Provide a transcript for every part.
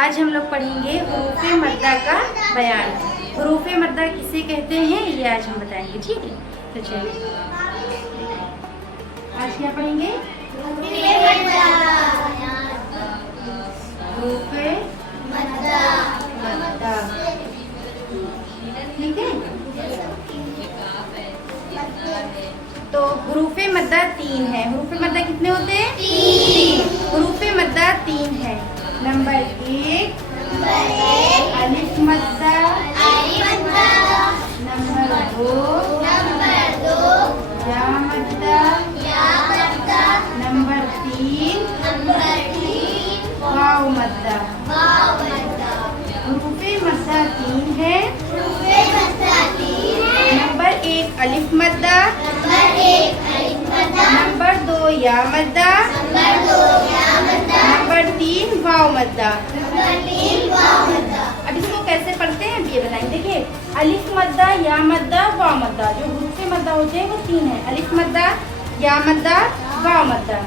आज हम लोग पढ़ेंगे हुरूफ़े मद्दा का बयान। हुरूफ़े मद्दा किसे कहते हैं ये आज हम बताएंगे, ठीक है। तो चलिए आज क्या पढ़ेंगे? हुरूफ़े मद्दा, ठीक है। तो हुरूफ़े मद्दा 3 है। हुरूफ़े मद्दा कितने होते हैं? 3। हुरूफ़े मद्दा 3 है। नंबर 1 अलिफ मद्दा, नंबर 2 या मद्दा, नंबर 3 वाव मद्दा। हुरूफ़े मद्दा 3 है। नंबर 1 अलिफ मद्दा, नंबर 2 या मद्दा, नंबर 3 वाव मद्दा। अब इसको कैसे पढ़ते हैं ये बताएंगे। देखिए अलिफ मद्दा, या मद्दा, वाव मद्दा, जो हुरूफ़े मद्दा होते हैं वो 3 है। अलिफ मद्दा, या मद्दा, वाव मद्दा।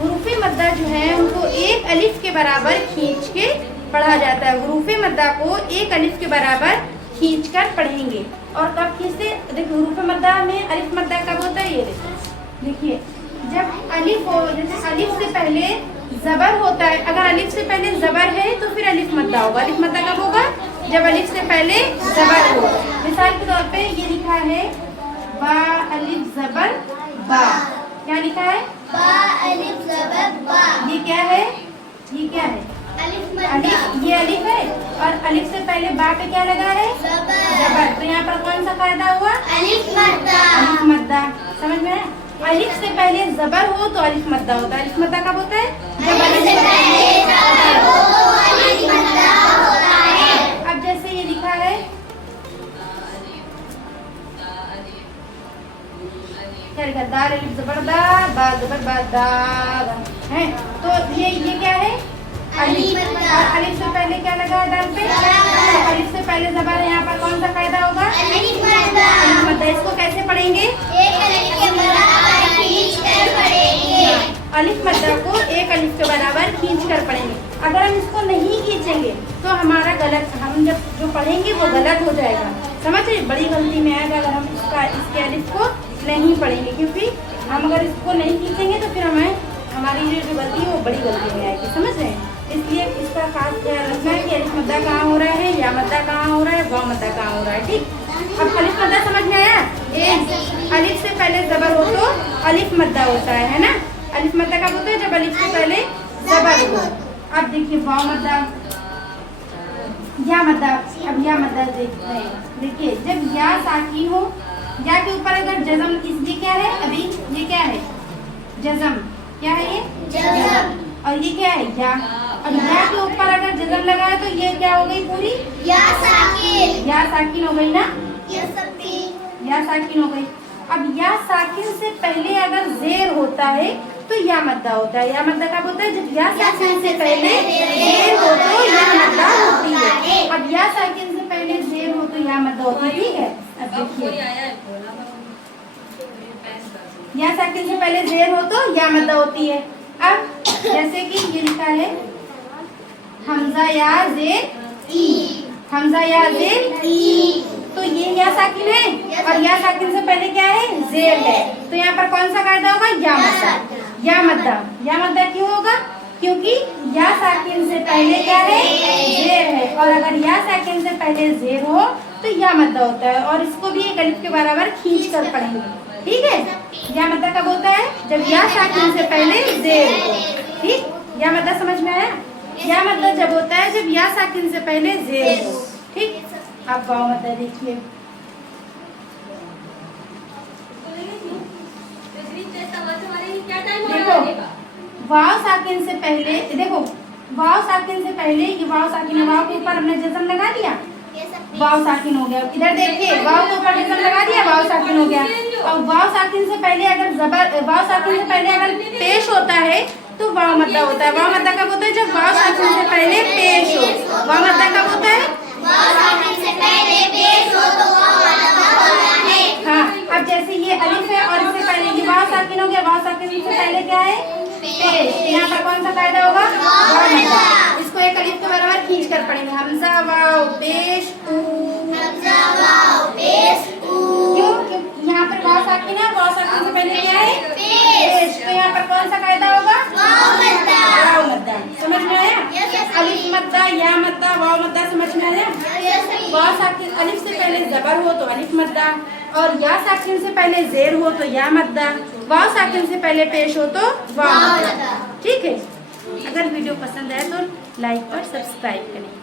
हुरूफ़े मद्दा जो है उनको एक अलिफ के बराबर खींच के पढ़ा जाता है। हुरूफ़े मद्दा को एक अलिफ के बराबर खींच कर पढ़ेंगे। और कब खींचते? देखिए हुरूफ़े मद्दा में अलिफ मद्दा कब होता है? ये देखिए जब अलिफ हो, जैसे अलिफ से पहले जबर होता है। अगर अलिफ से पहले जबर है तो फिर अलिफ मद्दा होगा। अलिफ मद्दा कब होगा? जब अलिफ से पहले जबर हो। मिसाल के तौर पे ये लिखा है बा अलिफ जबर बा। क्या लिखा है? बा अलिफ जबर बा। ये क्या है? ये क्या है? अलिफ। ये अलिफ है और अलिफ से पहले बा पे क्या लगा है? जबर। तो यहाँ पर कौन सा कायदा हुआ? अलिफ मद्दा। अलिफ मद्दा। समझ में आया? अलिफ से पहले जबर हो तो अलिफ मद्दा होता है। अलिफ मद्दा कब होता है? जब अलिफ से पहले जबर हो तो अलिफ मद्दा होता है। अब जैसे ये लिखा है क्या लिखा? दाल अलिफ जबर दा, बा जबर बा दा है। तो ये क्या है? अलिफ। और अलिफ से पहले क्या लगा है दाल पे? तो अलिफ से पहले जबर है। यहाँ पर कौन सा कायदा होगा? अलिफ मद्दा। अलिफ मद्दा। इसको कैसे पढ़ेंगे? एक अलिफ के बराबर खींच कर पढ़ेंगे। अलिफ मद्दा को एक अलिफ के बराबर खींच कर पढ़ेंगे। अगर हम इसको नहीं खींचेंगे तो हमारा गलत, हम जब जो पढ़ेंगे वो गलत हो जाएगा। समझिए बड़ी गलती में आएगा अगर हम इसके अलिफ को नहीं पढ़ेंगे, क्योंकि हम अगर इसको नहीं खींचेंगे तो फिर हमारी जो गलती है वो बड़ी गलती में आएगी। समझ रहे हैं? इसलिए इसका खास ख्याल रखना है कि अलिफ मद्दा कहाँ हो रहा है, या मद्दा कहाँ हो रहा है, वाव मद्दा कहाँ हो रहा है। ठीक। अब अलिफ मद्दा समझ में आया? अलिफ से पहले जबर हो तो अलिफ मद्दा होता है ना। अलिफ मद्दा कब होता है? जब अलिफ से पहले जबर हो। अब देखिए वाव मद्दा, या मद्दा। अब या मद्दा देखते हैं। देखिए जब या साकिन हो, या के ऊपर अगर जज़म, ये क्या है? अभी ये क्या है? जज़म। क्या है ये? जज़म। और ये क्या है? या। अब या के ऊपर अगर जज़म लगा है तो ये क्या हो गई? पूरी या साकिन। या साकिन हो गई ना। या साकिन हो गई। अब या साकिन से पहले अगर जेर होता है तो या मद्दा होता है। या मद्दा कब होता है? जब या साकिन से पहले जेर हो तो या मद्दा होती है। अब या साकिन से पहले जेर हो तो या मद्दा होती है। ठीक है। अब देखिए या साकिन से पहले जेर हो तो या मद्दा होती है। अब जैसे कि ये लिखा है हमजा या जेर ई, हमजा या जेर ई। तो ये या साकिन है और या साकिन से पहले क्या है? जेर है। तो यहाँ पर कौन सा कायदा होगा? या मद्दा। या मद्दा। या मद्दा क्यों होगा? क्योंकि या साकिन से पहले क्या है? जेर है। और अगर या साकिन से पहले जेर हो तो या मद्दा होता है। और इसको भी एक अलिफ के बराबर खींच कर पढ़ेंगे। ठीक है। या मद्दा कब होता है? जब या साकिन से पहले जेर हो। ठीक। या मद्दा समझ में आया? या मद्दा जब होता है जब या साकिन से पहले जेर हो। ठीक। अब वाव मद्दा देखिए। देखो वाव साकिन से पहले, देखो वाव साकिन से पहले ये वाव साकिन है। वाव के ऊपर हमने जज़म लगा दिया, वाव साकिन हो गया। इधर देखिए वाव के ऊपर जज़म लगा दिया, वाव साकिन हो गया। और वाव साकिन से पहले अगर जबर, वाव साकिन से पहले अगर पेश होता है तो वाव मद्दा होता है। वाव मद्दा कब होता है? जब वाव साकिन से पहले पेश हो। वाव मद्दा कब होता है? वाव साकिन से पहले पेश हो तो वाव मद्दा होता है। हाँ। अब जैसे ये अलिफ है और इससे पहले ये वाव साकिन हो गया। वाव साकिन से पहले क्या है? पेश। यहाँ पर कौन सा कायदा होगा? वाव मद्दा। इसको एक अलिफ के बराबर खींच मिलकर पढ़ेंगे। हमजा वाव पेश ऊ। हमजा वाव पेश ऊ। क्यों? यहाँ पर वाव साकिन है, वाव साकिन से पहले क्या है? पेश। तो यहाँ पर कौन सा कायदा होगा? वाव मद्दा। वाव मद्दा। समझ में आया? Yes, अलिफ मद्दा, या मद्दा, वाव मद्दा समझ में आया? वाव साकिन अलिफ से पहले जबर हो तो अलिफ मद्दा, और या साकिन से पहले जेर हो तो या मद्दा, वाव साकिन से पहले पेश हो तो वाव मद्दा। ठीक है। अगर वीडियो पसंद आए तो लाइक और सब्सक्राइब करें।